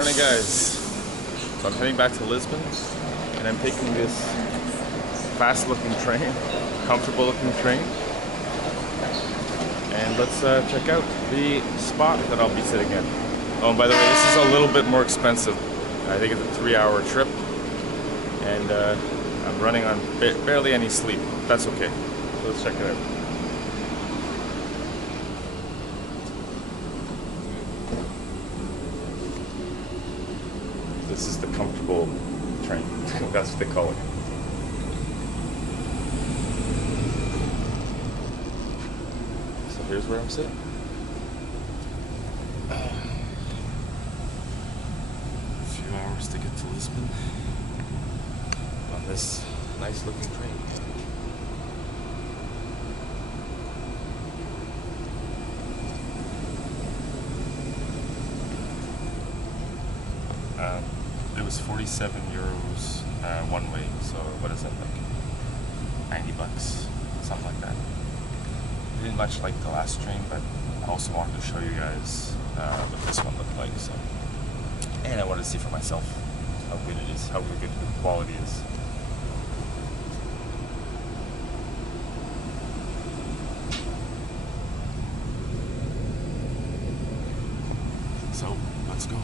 Morning guys. So I'm heading back to Lisbon and I'm taking this fast looking train, comfortable looking train. And let's check out the spot that I'll be sitting in. Oh, and by the way, this is a little bit more expensive. I think it's a 3-hour trip. And I'm running on barely any sleep. That's okay. So let's check it out. This is the comfortable train. That's what they call it. So here's where I'm sitting. A few hours to get to Lisbon on this nice looking train. It was 47 euros one way, so what is that, like 90 bucks, something like that. I didn't much like the last train, but I also wanted to show you guys what this one looked like, so. And I wanted to see for myself how good it is, how good the quality is. So, let's go.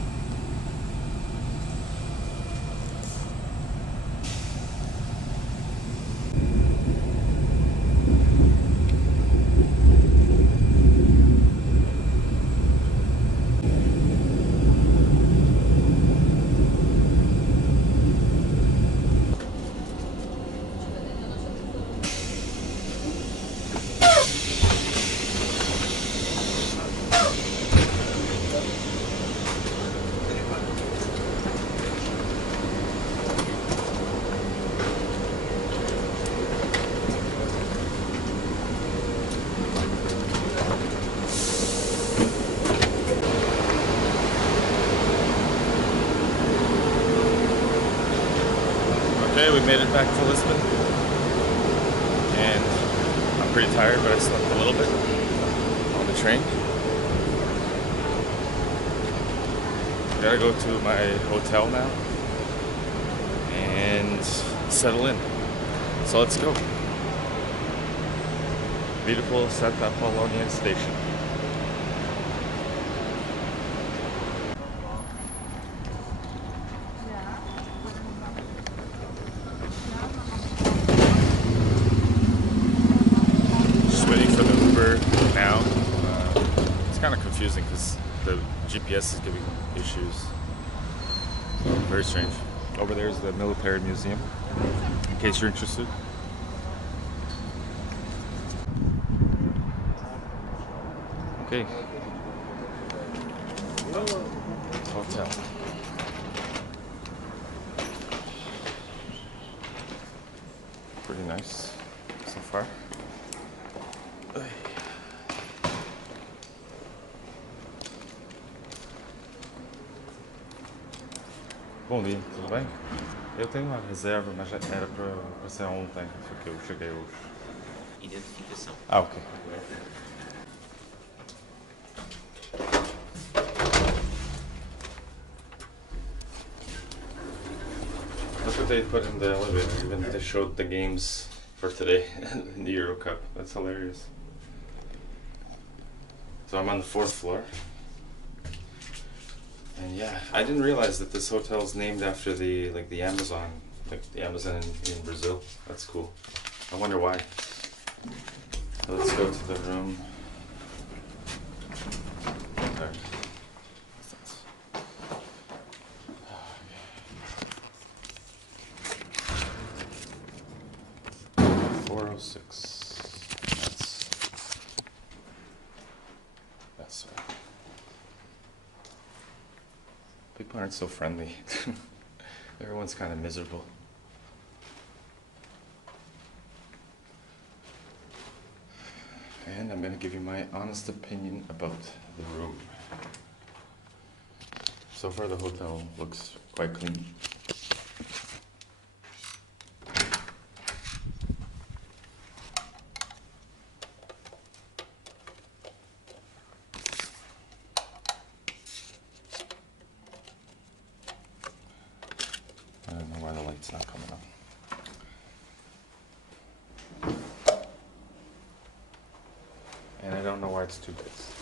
Okay, we made it back to Lisbon, and I'm pretty tired, but I slept a little bit on the train. Gotta go to my hotel now and settle in. So let's go. Beautiful Santa Apollonia station. Now it's kind of confusing because the GPS is giving issues. So, very strange. Over there is the military museum, in case you're interested. Okay. Hotel. Pretty nice so far. Bom dia, tudo bem? Eu tenho uma reserva, mas era para ser ontem, porque eu cheguei hoje. Identificação. Ah, ok. Look what they put in the elevator. Even they showed the games for today in the Euro Cup. That's hilarious. So I'm on the 4th floor. And yeah, I didn't realize that this hotel is named after the Amazon, like the Amazon in Brazil. That's cool. I wonder why. So let's go to the room. There. 406. That's right. People aren't so friendly. Everyone's kind of miserable. And I'm going to give you my honest opinion about the room. So far the hotel looks quite clean. And I don't know why it's 2 beds.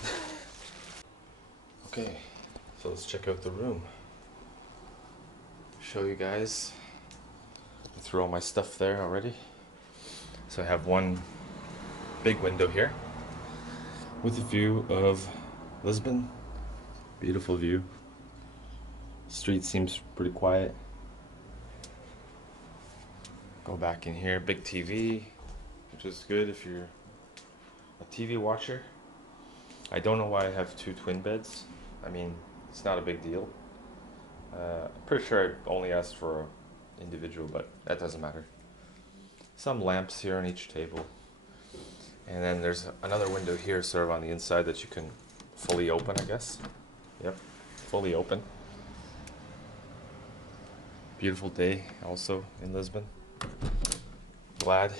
Okay, so let's check out the room. Show you guys. I threw all my stuff there already. So I have one big window here with a view of Lisbon. Beautiful view. Street seems pretty quiet. Go back in here, big TV, which is good if you're a TV watcher. I don't know why I have 2 twin beds. I mean, it's not a big deal. I'm pretty sure I only asked for an individual, but that doesn't matter. Some lamps here on each table. And then there's another window here sort of on the inside that you can fully open, I guess. Yep, fully open. Beautiful day also in Lisbon. Glad.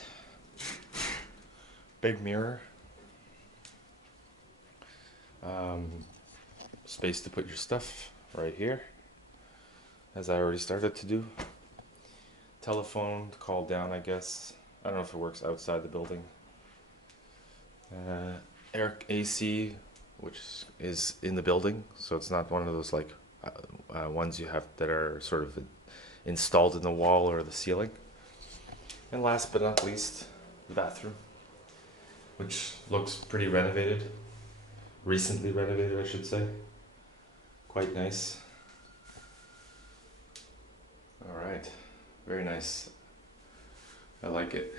Big mirror. Space to put your stuff right here, as I already started to do. Telephone to call down, I guess. I don't know if it works outside the building. Air AC, which is in the building, so it's not one of those like ones you have that are sort of installed in the wall or the ceiling. And last but not least, the bathroom, which looks pretty renovated. Recently renovated, I should say. Quite nice. Alright, very nice. I like it.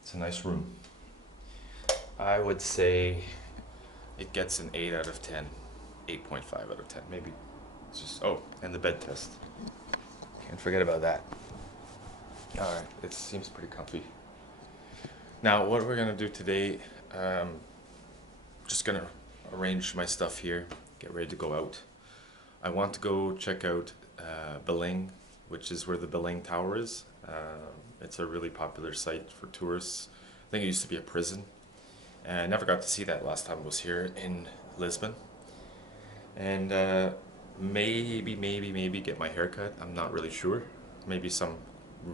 It's a nice room. I would say it gets an 8 out of 10. 8.5 out of 10, maybe. It's just, oh, and the bed test. Can't forget about that. Alright, it seems pretty comfy. Now, what we're gonna do today, just gonna arrange my stuff here, get ready to go out. I want to go check out Belém, which is where the Belém Tower is. It's a really popular site for tourists. I think it used to be a prison. And I never got to see that last time I was here in Lisbon. And maybe get my hair cut. I'm not really sure. Maybe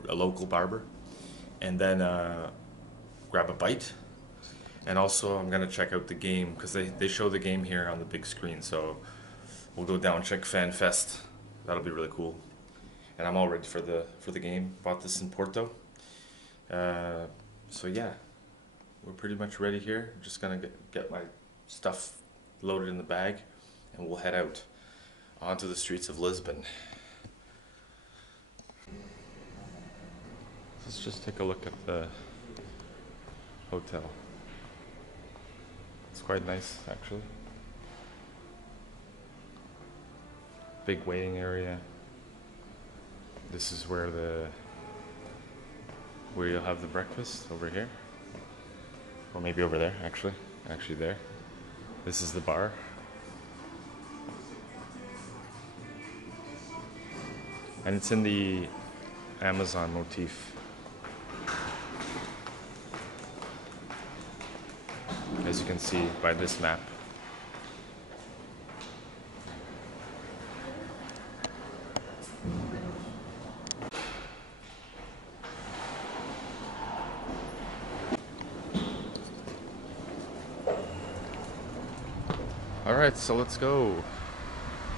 a local barber. And then grab a bite. And also I'm gonna check out the game, because they show the game here on the big screen, so we'll go down and check Fan Fest. That'll be really cool. And I'm all ready for the game. Bought this in Porto. So yeah, we're pretty much ready here. Just gonna get my stuff loaded in the bag, and we'll head out onto the streets of Lisbon. Let's just take a look at the hotel. It's quite nice, actually. Big waiting area. This is where you'll have the breakfast, over here. Or maybe over there, actually there. This is the bar. And it's in the Amazon motif. As you can see by this map. Alright, so let's go.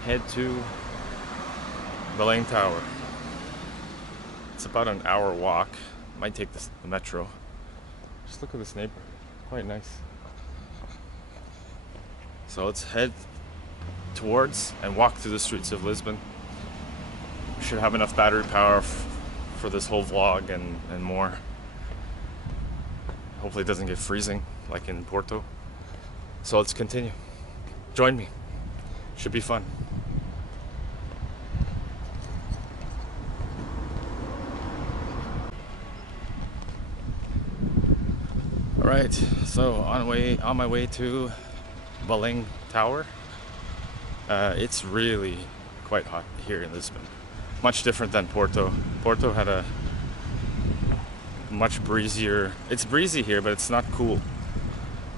Head to Belém Tower. It's about an hour walk. Might take the metro. Just look at this neighborhood. Quite nice. So let's head towards and walk through the streets of Lisbon. We should have enough battery power for this whole vlog and more. Hopefully it doesn't get freezing like in Porto. So let's continue. Join me. Should be fun. Alright, so on my way to Belém Tower. It's really quite hot here in Lisbon. Much different than Porto. Porto had a much breezier. It's breezy here, but it's not cool.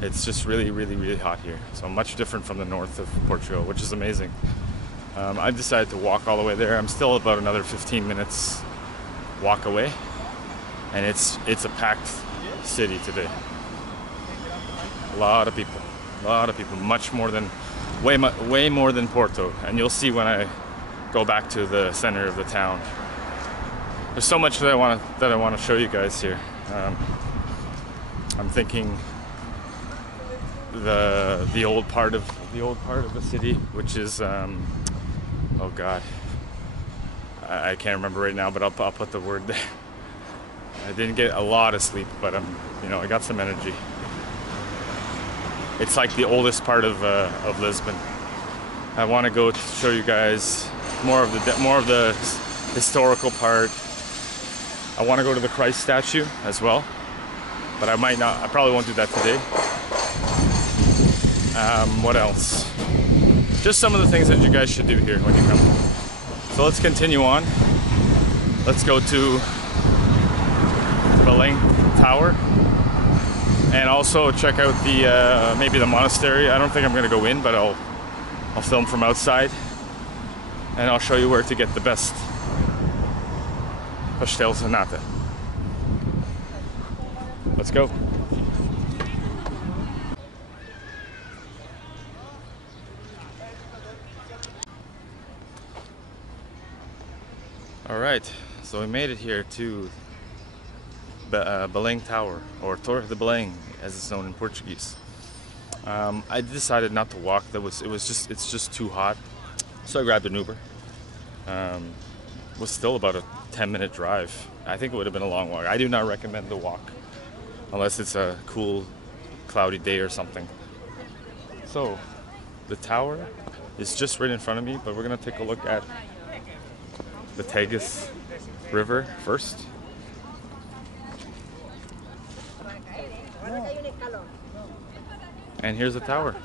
It's just really hot here. So much different from the north of Portugal, which is amazing. I decided to walk all the way there. I'm still about another 15 minutes walk away, and it's a packed city today. A lot of people. A lot of people. Much more than, way more than Porto. And you'll see when I go back to the center of the town. There's so much that I want to show you guys here. I'm thinking the old part of the city, which is oh god, I can't remember right now, but I'll put the word there. I didn't get a lot of sleep, but I got some energy. It's like the oldest part of Lisbon. I want to go to show you guys more of the historical part. I want to go to the Christ statue as well, but I probably won't do that today. What else? Just some of the things that you guys should do here when you come. So let's continue on. Let's go to Belém Tower and also check out the maybe the monastery. I don't think I'm going to go in, but I'll film from outside and I'll show you where to get the best pastéis de nata. Let's go. All right, so we made it here to Belém Tower, or Torre de Belém, as it's known in Portuguese. I decided not to walk. It's just too hot, so I grabbed an Uber. It was still about a 10-minute drive. I think it would have been a long walk. I do not recommend the walk unless it's a cool, cloudy day or something. So, the tower is just right in front of me, but we're gonna take a look at the Tagus River first. And here's the tower.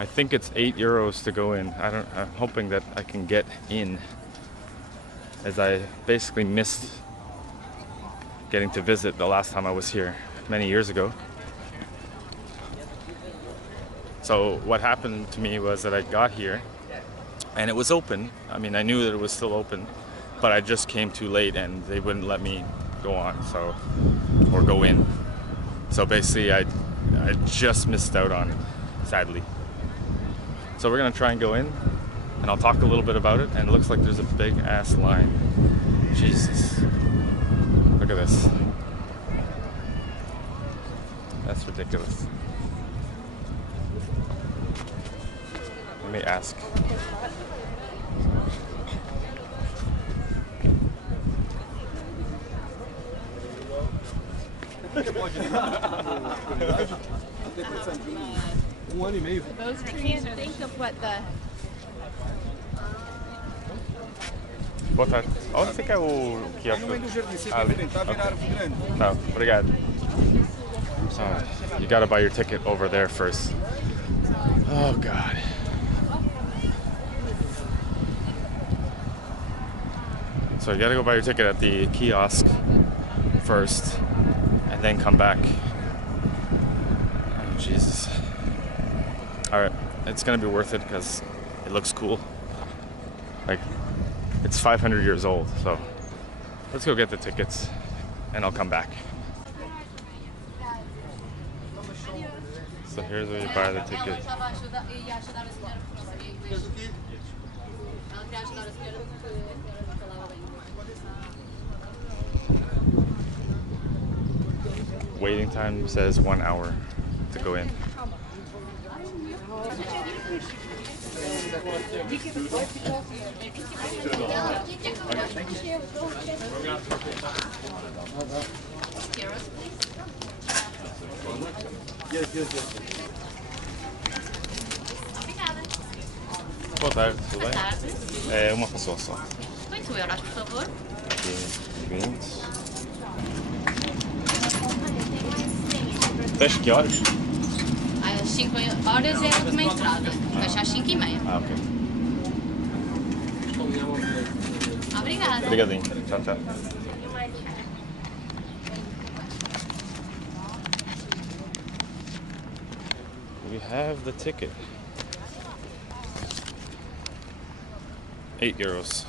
I think it's €8 to go in. I'm hoping that I can get in, as I basically missed getting to visit the last time I was here many years ago. So what happened to me was that I got here and it was open. I mean, I knew that it was still open, but I just came too late and they wouldn't let me go on, or go in. So basically I just missed out on it, sadly. So we're gonna try and go in and I'll talk a little bit about it, and it looks like there's a big ass line. Jesus. Look at this. That's ridiculous. Let me ask. Ano e meio. I can't think of what the... Boa tarde. Onde fica o quiosque? No meio do jardim, você Ali. vai tentar virar árvore grande. No, obrigado. You gotta buy your ticket over there first. Oh God. So you gotta go buy your ticket at the kiosk first, and then come back. Oh, Jesus. Alright, it's gonna be worth it because it looks cool. Like, it's 500 years old, so let's go get the tickets and I'll come back. So here's where you buy the ticket. Waiting time says 1 hour to go in. Boa tarde, tudo bem? Boa tarde. É uma pessoa só. 8 euros, por favor. Aqui, 20. Fecha que horas? Às 5 horas é a última entrada. Fecha às 5h30. Ah, ok. Obrigada. Obrigadinho. Tchau, tchau. We have the ticket. €8,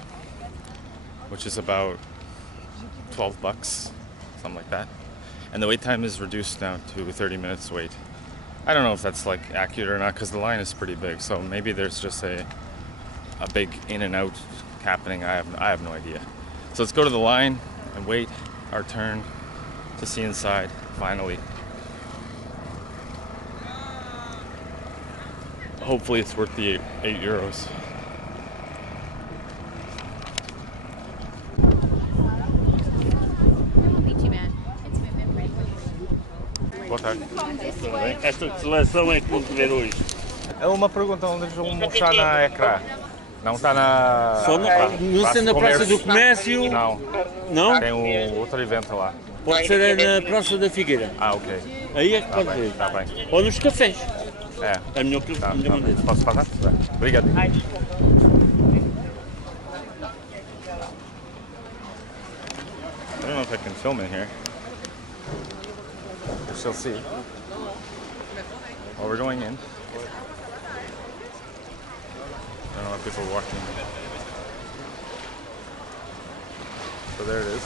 which is about $12, something like that. and the wait time is reduced now to 30 minutes wait. I don't know if that's like accurate or not because the line is pretty big, so maybe there's just a big in and out happening. I have no idea. So let's go to the line and wait our turn to see inside finally. Hopefully it's worth the €8. Boa tarde. Esta seleção é que vão ver hoje. É uma pergunta onde eles vão mostrar na ecrã. Não está na... Só no centro da Praça do Comércio? Não. Não? Tem um outro evento lá. Pode ser na Praça da Figueira. Ah, ok. Aí é que pode ver. Está bem. Ou nos cafés. É. É a melhor maneira. Posso passar? Obrigado. I don't know if I can film in here. We shall see. Well, we're going in. I don't know if people are walking. So there it is.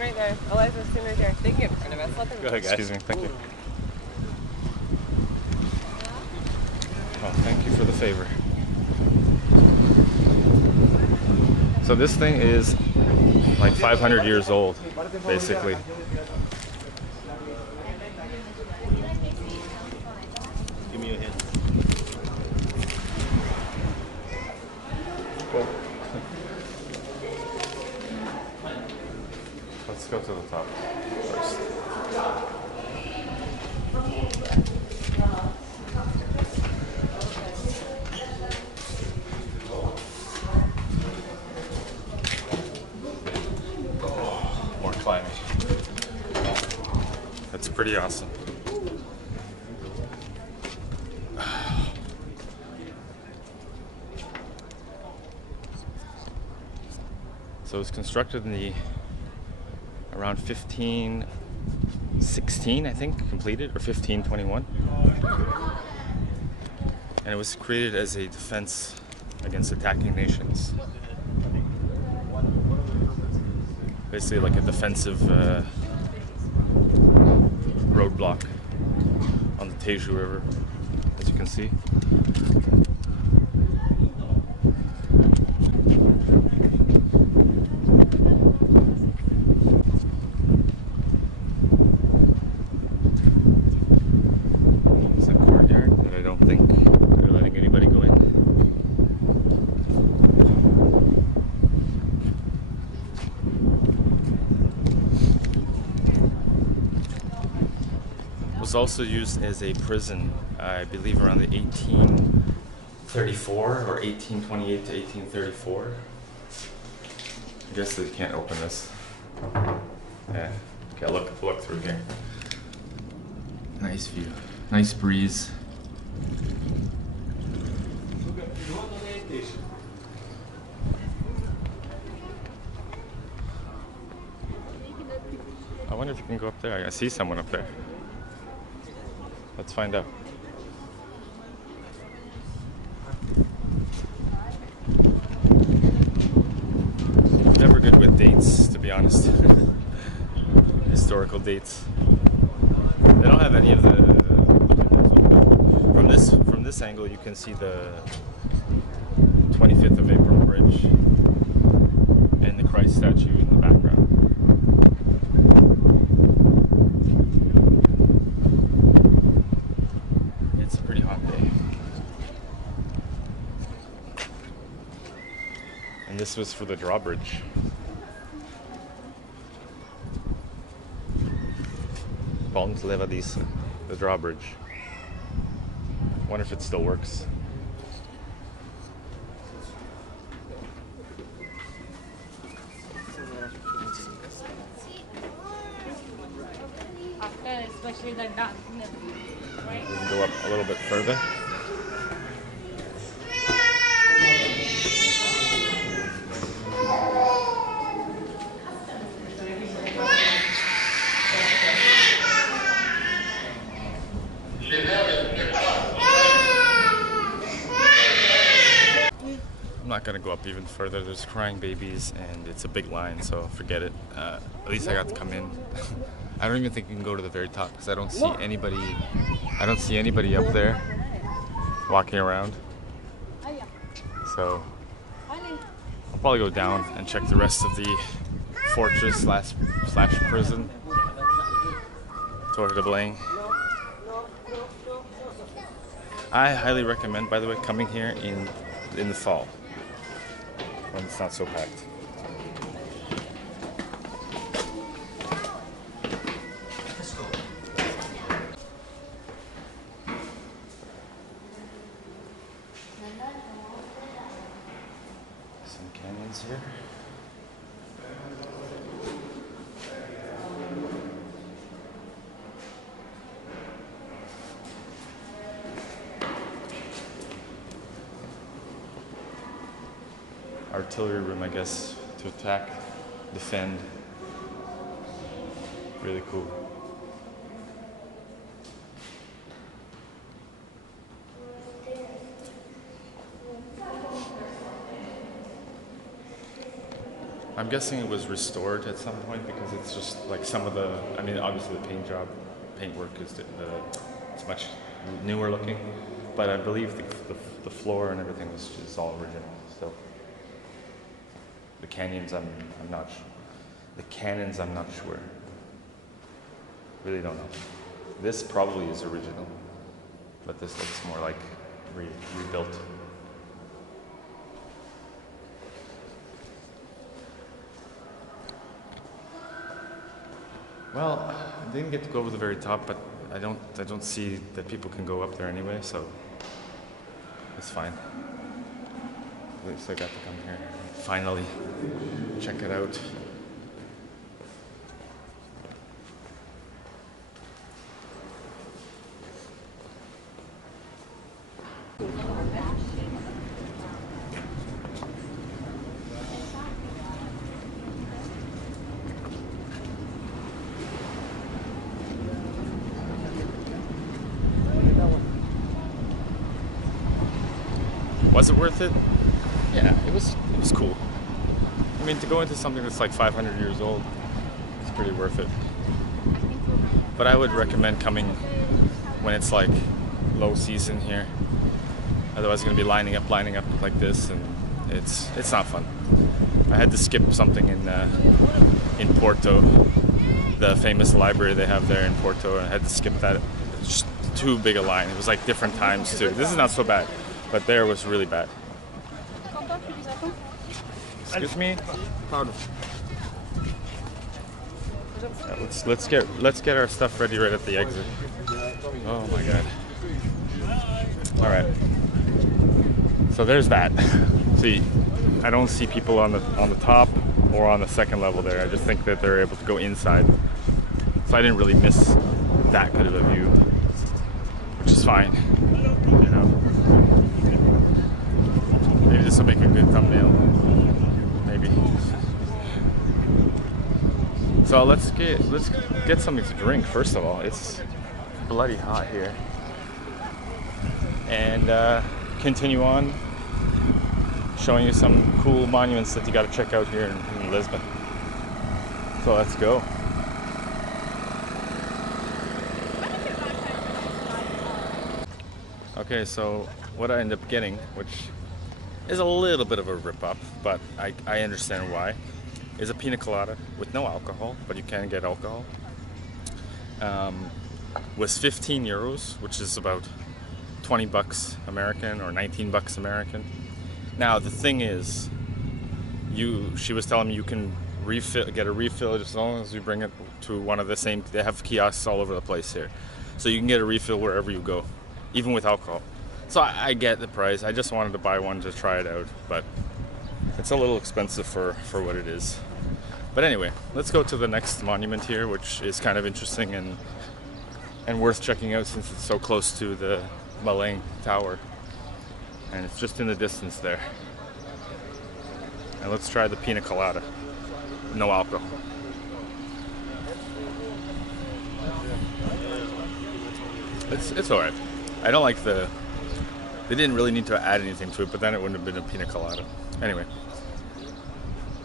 Right there. Eliza's sitting right there. They can get in front of us. Let them Go ahead, guys. Excuse me. Thank you. Oh, thank you for the favor. So this thing is like 500 years old, basically. Give me your hand. Cool. Let's go to the top first. Oh, more climbing. That's pretty awesome. So it was constructed in the around 1516, I think, completed, or 1521. And it was created as a defense against attacking nations. Basically like a defensive roadblock on the Tejo River, as you can see. Was also used as a prison, I believe around the 1834 or 1828 to 1834. I guess they can't open this. Yeah, okay, look through here. Nice view, nice breeze. I wonder if you can go up there. I see someone up there. Let's find out. Never good with dates, to be honest. Historical dates. They don't have any of the windows open. From this angle, you can see the 25th of April bridge and the Christ statue in the background. And this was for the drawbridge. Ponte levadiça, the drawbridge. Wonder if it still works. Especially the dot. We can go up a little bit further. gonna go up even further. There's crying babies and it's a big line, so forget it. At least I got to come in. I don't even think you can go to the very top because I don't see anybody. I don't see anybody up there walking around. So I'll probably go down and check the rest of the fortress slash prison. Pastéis de Belém. I highly recommend, by the way, coming here in the fall when it's not so packed. Some canyons here. Artillery room, I guess, to attack, defend. Really cool. I'm guessing it was restored at some point because it's just like some of the, I mean, obviously the paintwork is it's much newer looking, but I believe the floor and everything is all original still. The canyons, I'm not sure. Really don't know. This probably is original, but this looks more like rebuilt. Well, I didn't get to go over the very top, but I don't see that people can go up there anyway, so it's fine. At least I got to come here and finally check it out. Was it worth it? Yeah, it was cool. I mean, to go into something that's like 500 years old, it's pretty worth it. But I would recommend coming when it's like low season here. Otherwise, you're gonna be lining up like this, and it's not fun. I had to skip something in Porto, the famous library they have there in Porto. I had to skip that. It was just too big a line. It was like different times too. This is not so bad, but there was really bad. Excuse me. Pardon. Let's get our stuff ready right at the exit. Oh my god. All right. So there's that. See, I don't see people on the top or on the second level there. I just think that they're able to go inside. So I didn't really miss that good of a view, which is fine. You know. Maybe this will make a good thumbnail. Maybe. So let's get something to drink first of all. It's bloody hot here. And continue on showing you some cool monuments that you got to check out here in Lisbon. So let's go. Okay, so what I ended up getting, which is a little bit of a rip-off, but I understand why, is a pina colada with no alcohol, but you can get alcohol. Was 15 euros, which is about 20 bucks American or 19 bucks American. Now the thing is, she was telling me you can get a refill as long as you bring it to one of the same. They have kiosks all over the place here, so you can get a refill wherever you go, even with alcohol. So I get the price. I just wanted to buy one to try it out, but it's a little expensive for what it is. But anyway, let's go to the next monument here, which is kind of interesting and worth checking out since it's so close to the Belém Tower, and it's just in the distance there. And let's try the pina colada, no alcohol. It's alright. I don't like they didn't really need to add anything to it, but then it wouldn't have been a pina colada. Anyway,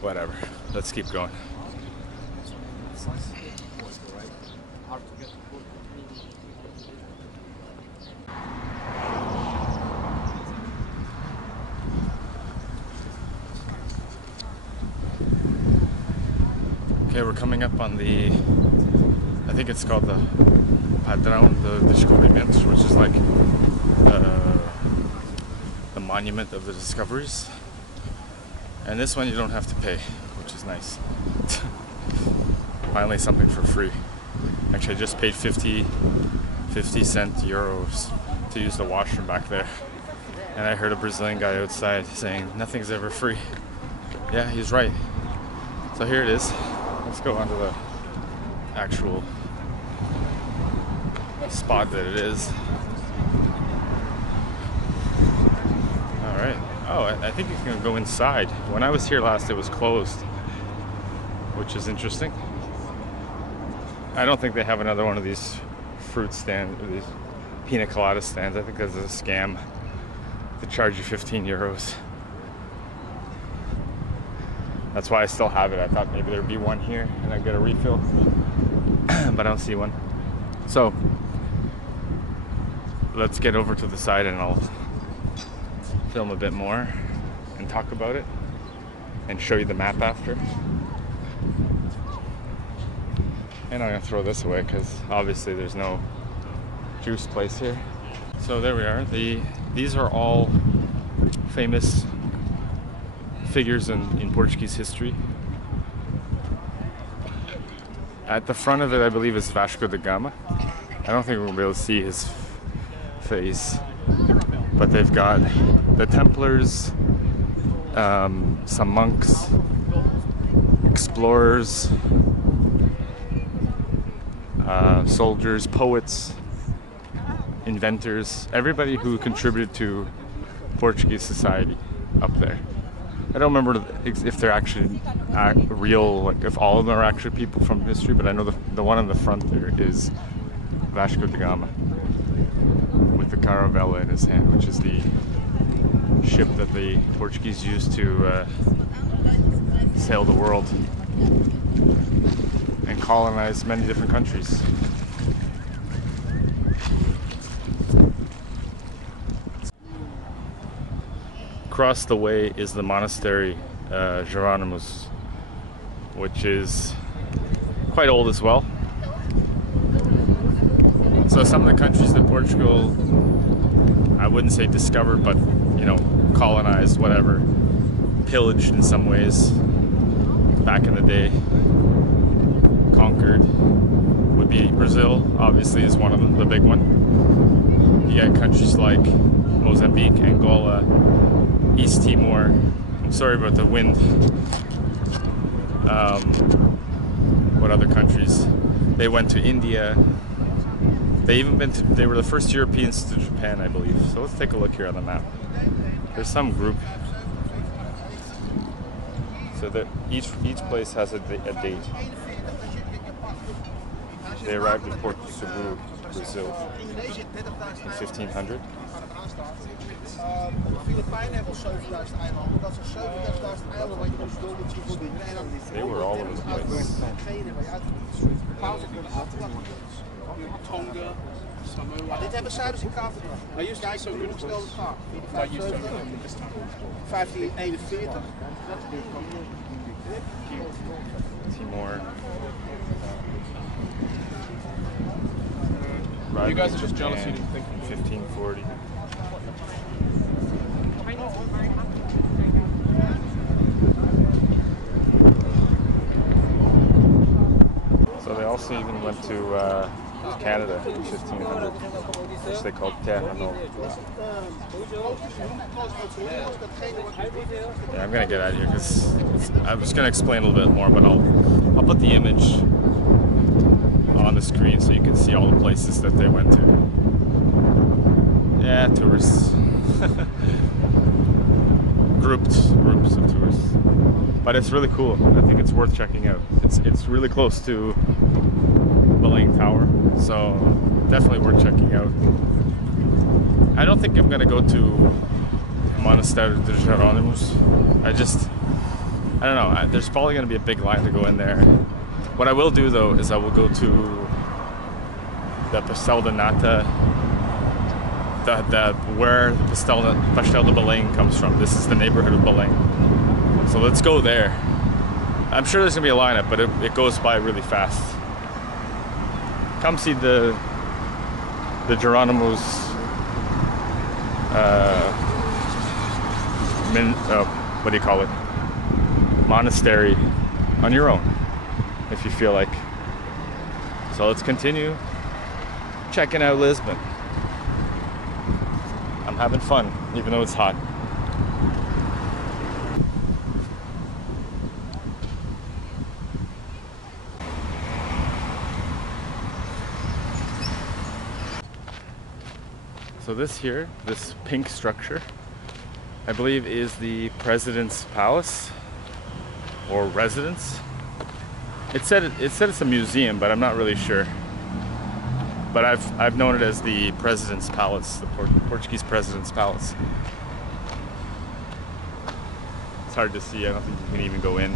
whatever. Let's keep going. Okay, we're coming up on the, I think it's called the Padrão de Descobrimentos, which is like the monument of the discoveries. And this one you don't have to pay, which is nice. Finally something for free. Actually, I just paid 50 cent euros to use the washroom back there. And I heard a Brazilian guy outside saying, nothing's ever free. Yeah, he's right. So here it is. Let's go onto the actual spot that it is. Alright. Oh, I think you can go inside. When I was here last, it was closed, which is interesting. I don't think they have another one of these fruit stands, or these pina colada stands. I think that's a scam. They charge you 15 euros. That's why I still have it. I thought maybe there'd be one here and I'd get a refill, but I don't see one. So let's get over to the side and I'll film a bit more and talk about it and show you the map after. And I'm gonna throw this away because obviously there's no juice place here. So there we are. These are all famous figures in Portuguese history. At the front of it, I believe, is Vasco da Gama. I don't think we're gonna be able to see his face, but they've got the Templars, some monks, explorers, soldiers, poets, inventors, everybody who contributed to Portuguese society up there. I don't remember if they're actually real, like if all of them are actually people from history, but I know the one on the front there is Vasco da Gama with the caravela in his hand, which is the ship that the Portuguese used to sail the world and colonize many different countries. Across the way is the monastery Geronimus, which is quite old as well. So some of the countries that Portugal, I wouldn't say discovered, but you know, colonized, whatever, pillaged in some ways back in the day, conquered, would be Brazil, obviously, is one of them, the big one. You got countries like Mozambique, Angola, East Timor. I'm sorry about the wind. What other countries? They went to India. They were the first Europeans to Japan, I believe. So let's take a look here on the map. There's some group. So that each place has a date. They arrived in Porto Seguro, Brazil, in 1500. They were all over the place. Dit hebben Zuiders in kaart. Maar juist kijk, zo'n opgestelde vraag. 1541. Timor. You guys are just jealous you didn't think. 1540. So they also even went to Canada in 1500, which they called Terra Nova. Yeah, I'm gonna get out of here because I was gonna explain a little bit more, but I'll put the image on the screen so you can see all the places that they went to. Yeah, tourists. groups of tourists. But it's really cool. I think it's worth checking out. It's really close to Belém Tower, so definitely worth checking out. I don't think I'm gonna go to Pastéis de Belém. I don't know. There's probably going to be a big line to go in there. What I will do though is I will go to the Pastel de Nata, where the Pastel de Belém comes from. This is the neighborhood of Belém. So let's go there. I'm sure there's gonna be a lineup, but it goes by really fast. Come see the Geronimo's what do you call it? Monastery on your own, if you feel like. So let's continue checking out Lisbon. I'm having fun, even though it's hot. So this pink structure, I believe is the President's Palace or residence. It said it's a museum, but I'm not really sure. But I've known it as the President's Palace, the Portuguese President's Palace. It's hard to see. I don't think you can even go in,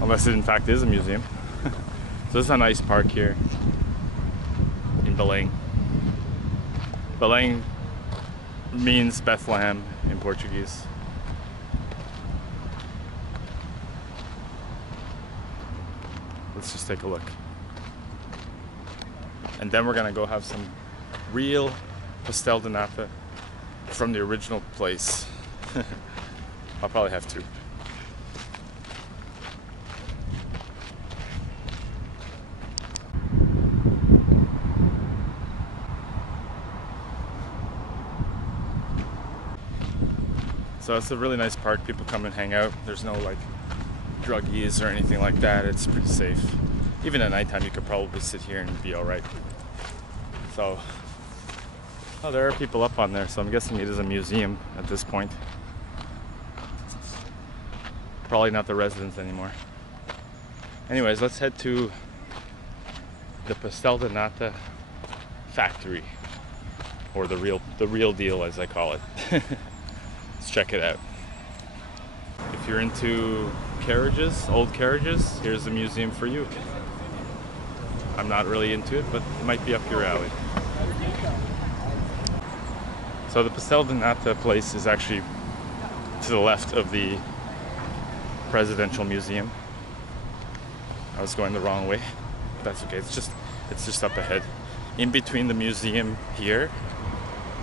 unless it in fact is a museum. So this is a nice park here in Belém. Belém means Bethlehem in Portuguese. Let's just take a look. And then we're gonna go have some real pastel de nata from the original place. I'll probably have two. So it's a really nice park. People come and hang out. There's no like druggies or anything like that. It's pretty safe. Even at nighttime you could probably sit here and be alright. So, oh, there are people up on there, so I'm guessing it is a museum at this point. Probably not the residents anymore. Anyways, let's head to the Pastel de Nata factory, or the real deal, as I call it. Let's check it out. If you're into carriages, old carriages, here's the museum for you. I'm not really into it, but it might be up your alley. So the Pastel de Nata place is actually to the left of the Presidential Museum. I was going the wrong way. That's okay. It's just up ahead, in between the museum here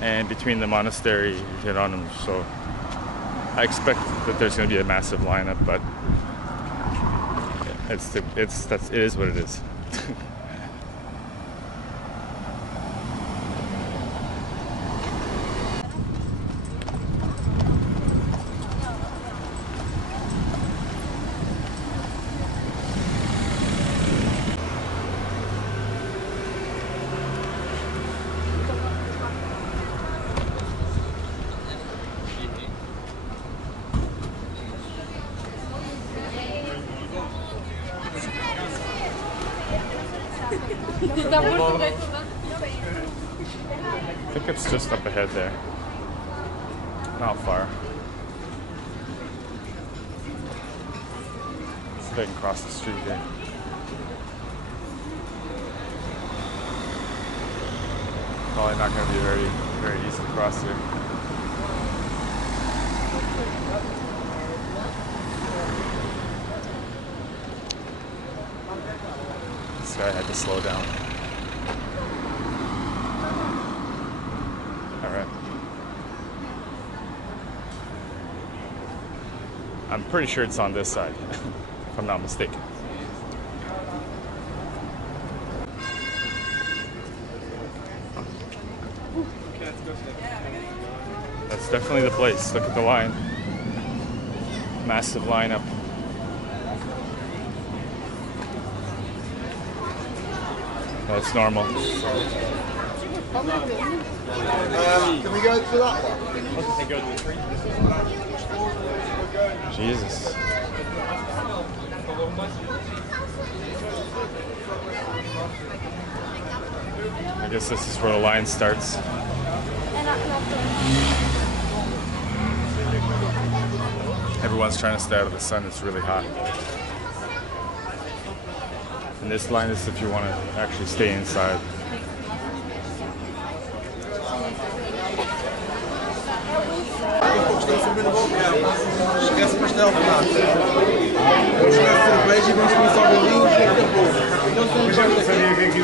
and between the Monastery Geronimo. So I expect that there's going to be a massive lineup, but it is what it is. I think it's just up ahead there. Not far. Let's see if I can cross the street here. Probably not going to be very easy to cross here. This guy had to slow down. Alright. I'm pretty sure it's on this side, if I'm not mistaken. That's definitely the place. Look at the line. Massive lineup. That's normal. Can we go for that one? Jesus. I guess this is where the line starts. Everyone's trying to stay out of the sun. It's really hot. And this line is if you want to actually stay inside. Esquece pastel de nata. Vamos jogar cerveja e vamos começar o bolinho daqui a pouco. Mas já não sabia quem que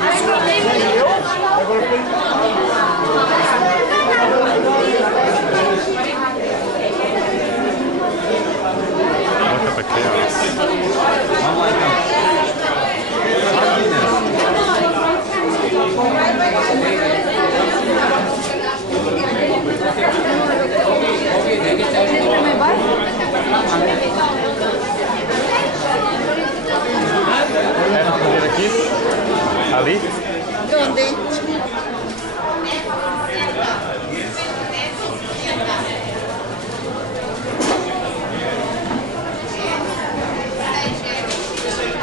Look at the chaos. Aqui? Ali? ¿Dónde?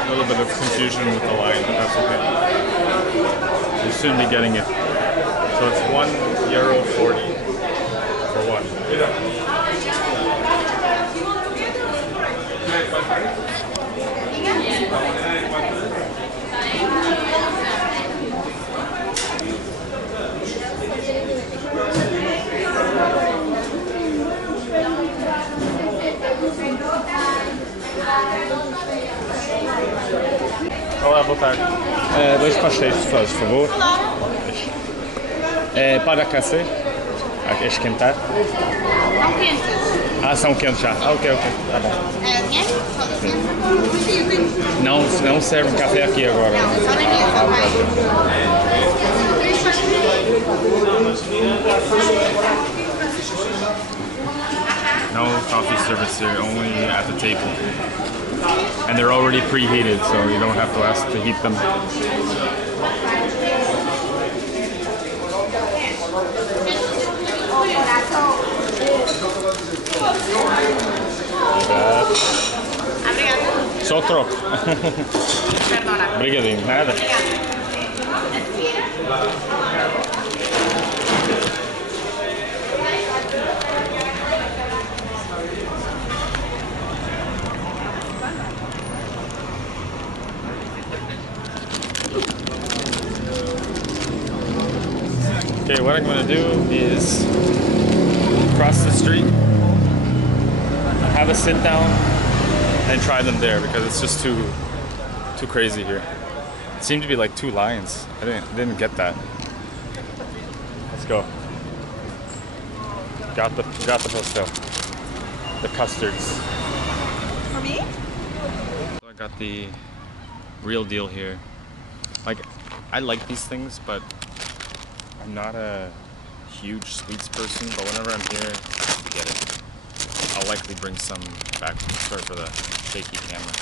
A little bit of confusion with the line, but that's okay. You'll soon be getting it. So it's €1.40 for one. Olá, boa tarde. Dois pastéis, por favor. Para café, a esquentar. Não quentes. Ah, são quentes já. Ah, ok, tá bom. Não serve café aqui agora. Não, só na mesa, vai. No coffee service here, only at the table. And they're already preheated, so you don't have to ask to heat them. Obrigada. Só troco. Perdona. Obrigadinho, nada. Okay, what I'm going to do is cross the street, have a sit down, and try them there because it's just too crazy here. It seemed to be like two lines. I didn't get that. Let's go. Got the pastel, the custards. For me? So I got the real deal here. Like, I like these things, but I'm not a huge sweets person, but whenever I'm here, I have to get it. I'll likely bring some back. Sorry for the shaky camera.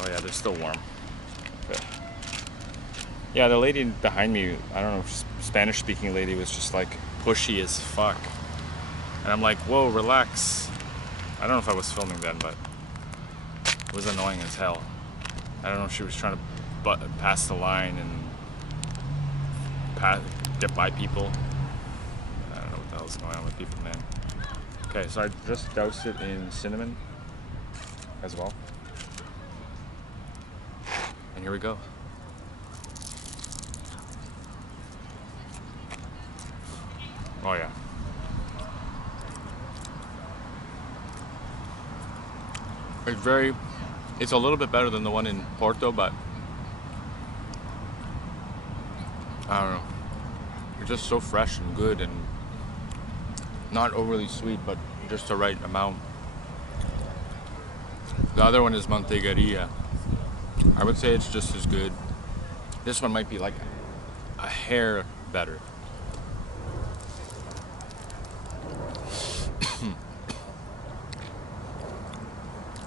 Oh yeah, they're still warm. Good. Yeah, the lady behind me, I don't know, Spanish-speaking lady was just like pushy as fuck. And I'm like, whoa, relax. I don't know if I was filming then, but it was annoying as hell. I don't know if she was trying to pass the line and get by people. I don't know what the hell's going on with people, man. Okay, so I just doused it in cinnamon as well. And here we go. Oh yeah. It's a little bit better than the one in Porto, but I don't know. It's just so fresh and good and not overly sweet, but just the right amount. The other one is Manteigueria. I would say it's just as good. This one might be like a hair better.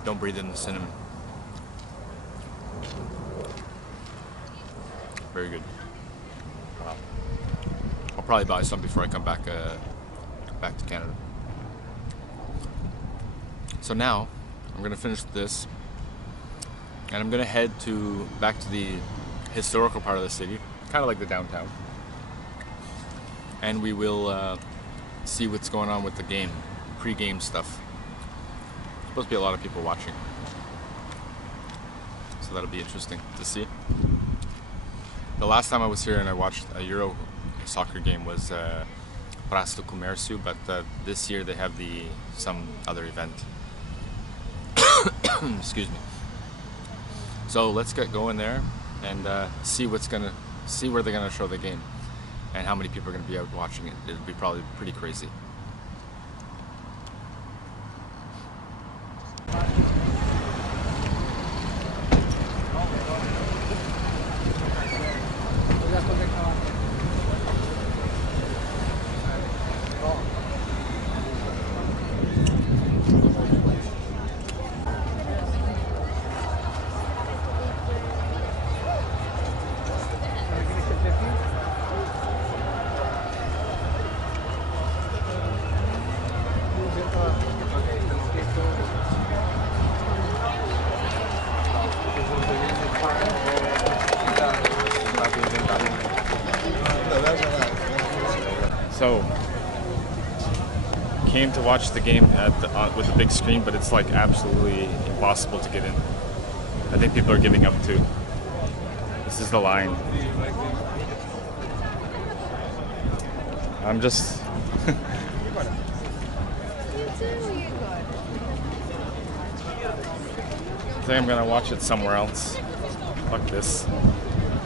Don't breathe in the cinnamon. Very good. I'll probably buy some before I come back back to Canada. So now I'm gonna finish this, and I'm gonna head back to the historical part of the city, kind of like the downtown, and we will see what's going on with the game, pre-game stuff. Supposed to be a lot of people watching. So that'll be interesting to see. The last time I was here and I watched a Euro soccer game was Pastéis de Comércio, but this year they have some other event. Excuse me. So let's get going there and see where they're gonna show the game and how many people are gonna be out watching it. It'll be probably pretty crazy. So, came to watch the game with the big screen, but it's like absolutely impossible to get in. I think people are giving up too. This is the line. I'm just... I think I'm gonna watch it somewhere else. Fuck this.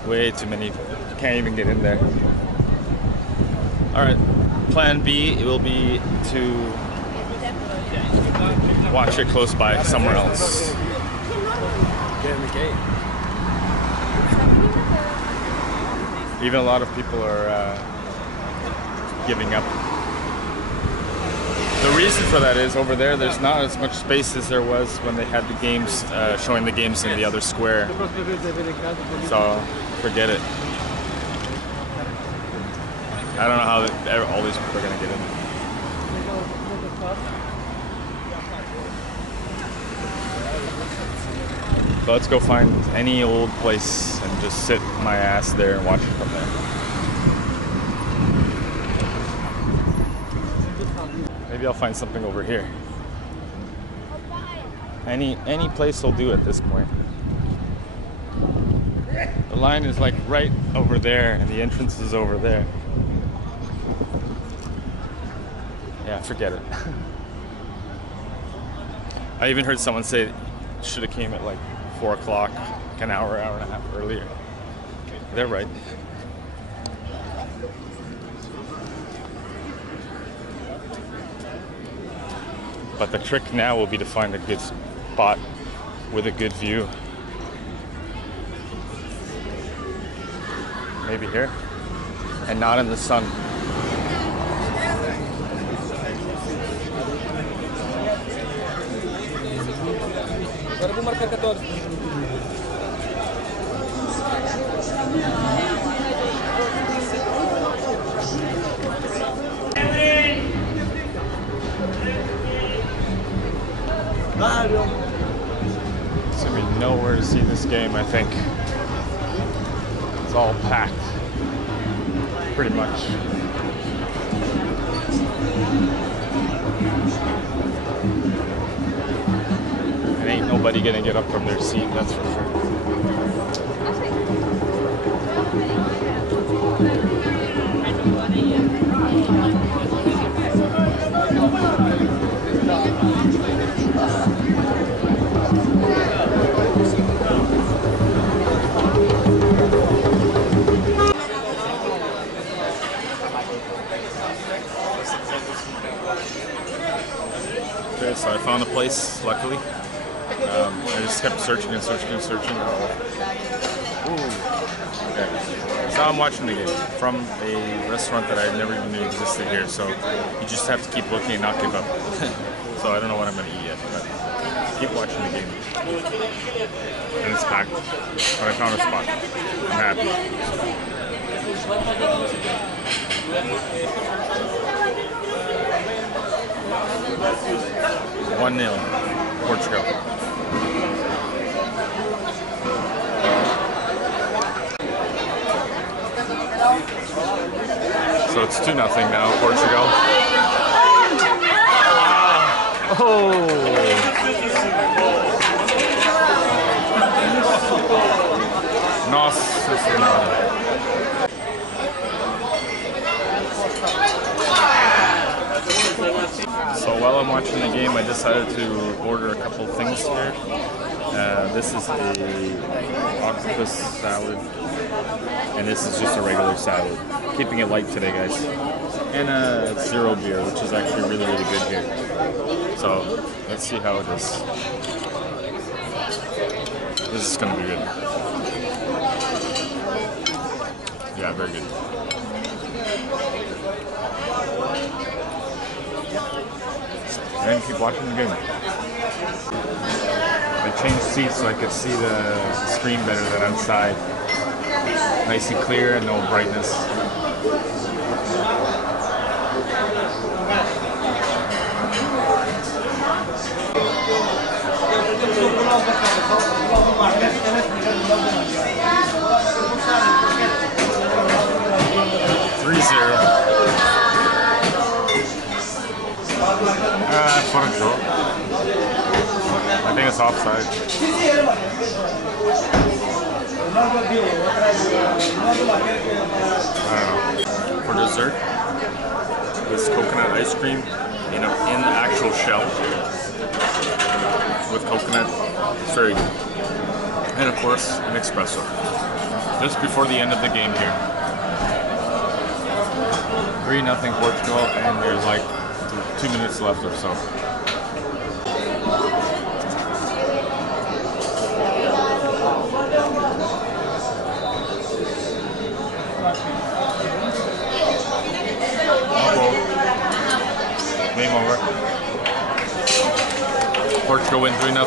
Way too many. Can't even get in there. Alright, plan B, it will be to watch it close by somewhere else. Get in the gate. Even a lot of people are giving up. The reason for that is over there's not as much space as there was when they had the games, showing the games in the other square. So, forget it. I don't know how all these people are going to get in. So let's go find any old place and just sit my ass there and watch it from there. Maybe I'll find something over here. Any place will do at this point. The line is like right over there and the entrance is over there. Yeah, forget it. I even heard someone say should have came at like 4 o'clock, an hour and a half earlier. They're right. But the trick now will be to find a good spot with a good view. Maybe here, and not in the sun. Agora vou marcar 14. It's gonna be nowhere to see this game, I think. It's all packed. Pretty much. And ain't nobody gonna get up from their seat, that's for sure. Okay, so I found a place, luckily. I just kept searching and searching and searching. Ooh. Okay. So now I'm watching the game from a restaurant that I never even knew existed here, so you just have to keep looking and not give up. So I don't know what I'm going to eat yet, but keep watching the game. And it's packed, but I found a spot. I'm happy. 1-0, Portugal. So it's 2-0 now, Portugal. Oh! Christmas. So while I'm watching the game, I decided to order a couple things here. This is a octopus salad, and this is just a regular salad. Keeping it light today, guys. And a zero beer, which is actually really, really good here. So let's see how it is. This is gonna be good. Yeah, very good. And keep watching the game. I changed seats so I could see the screen better than outside. Nice and clear and no brightness. Fora de jogo. I think it's offside. I don't know. For dessert, this coconut ice cream in the actual shell with coconut. It's very good. And of course, an espresso. Just before the end of the game here. 3-0 Portugal, and there's like 2 minutes left or so. Game over. Portugal win 3-0.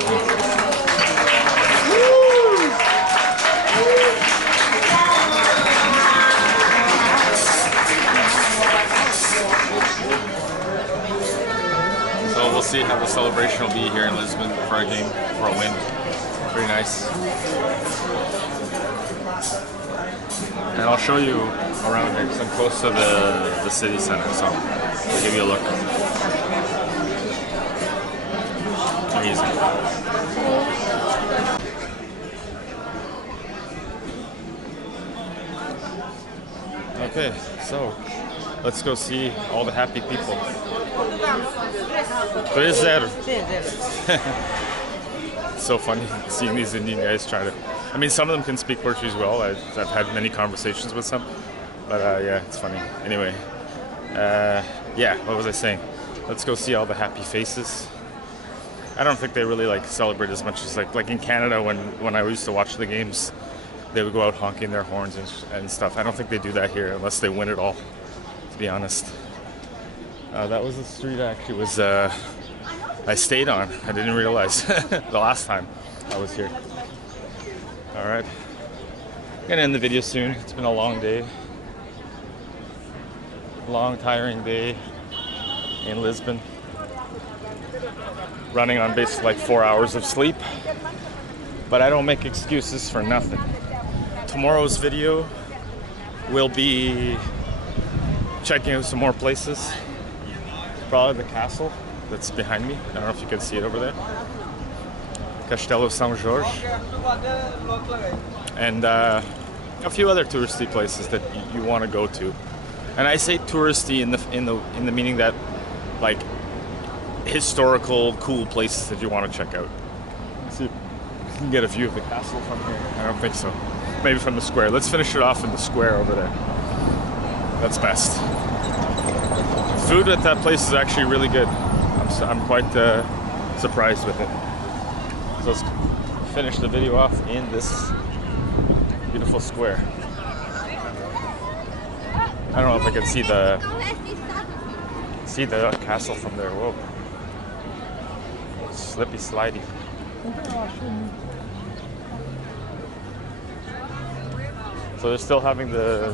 So we'll see how the celebration will be here in Lisbon for a game, for a win. Very nice. And I'll show you around here because I'm close to the city center, so I'll give you a look. Amazing. Okay, so let's go see all the happy people. 3-0. So funny seeing these Indian guys try to. I mean, some of them can speak Portuguese well. I've had many conversations with some, but yeah, it's funny. Anyway, yeah, what was I saying? Let's go see all the happy faces. I don't think they really like celebrate as much as like in Canada when I used to watch the games, they would go out honking their horns and stuff. I don't think they do that here unless they win it all, to be honest. That was the street I actually was I stayed on. I didn't realize the last time I was here. All right, gonna end the video soon. It's been a long day, long tiring day in Lisbon, running on basically like 4 hours of sleep, but I don't make excuses for nothing. Tomorrow's video will be checking out some more places, probably the castle that's behind me. I don't know if you can see it over there. Castelo São Jorge, and a few other touristy places that you want to go to. And I say touristy in the meaning that like historical, cool places that you want to check out. Let's see if you can get a view of the castle from here. I don't think so. Maybe from the square. Let's finish it off in the square over there. That's best. Food at that place is actually really good. I'm quite surprised with it. So let's finish the video off in this beautiful square. I don't know if I can see the castle from there. Whoa. Slippy slidey. So they're still having the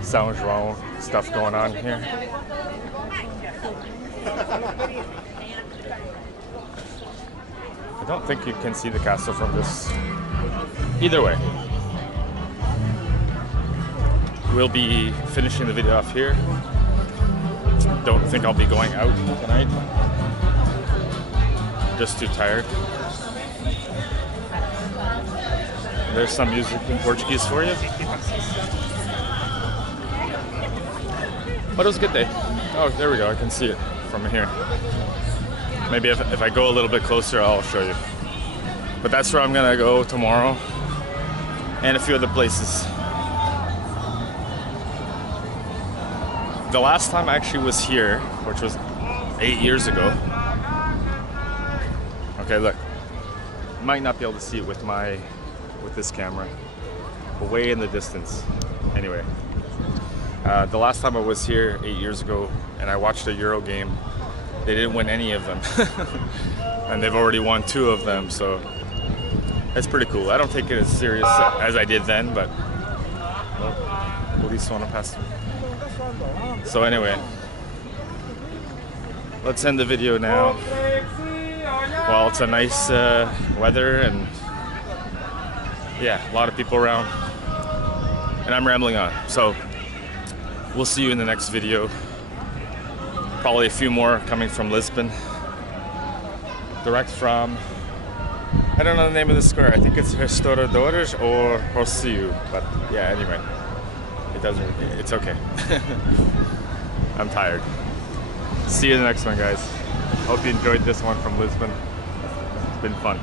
São João stuff going on here. I don't think you can see the castle from this. Either way, we'll be finishing the video off here. Don't think I'll be going out tonight. Just too tired. There's some music in Portuguese for you. But it was a good day. Oh, there we go. I can see it from here. Maybe if I go a little bit closer, I'll show you. But that's where I'm gonna go tomorrow, and a few other places. The last time I actually was here, which was 8 years ago. Okay, look. You might not be able to see it with this camera, but way in the distance. Anyway, the last time I was here 8 years ago, and I watched a Euro game, they didn't win any of them, and they've already won 2 of them. So it's pretty cool. I don't take it as serious as I did then, but police want to pass through. So anyway, let's end the video now. Well, it's a nice weather, and yeah, a lot of people around, and I'm rambling on. So we'll see you in the next video. Probably a few more coming from Lisbon, direct from, I don't know the name of the square. I think it's Restauradores or Rocio, but yeah, anyway, it's okay. I'm tired. See you in the next one, guys. Hope you enjoyed this one from Lisbon. It's been fun.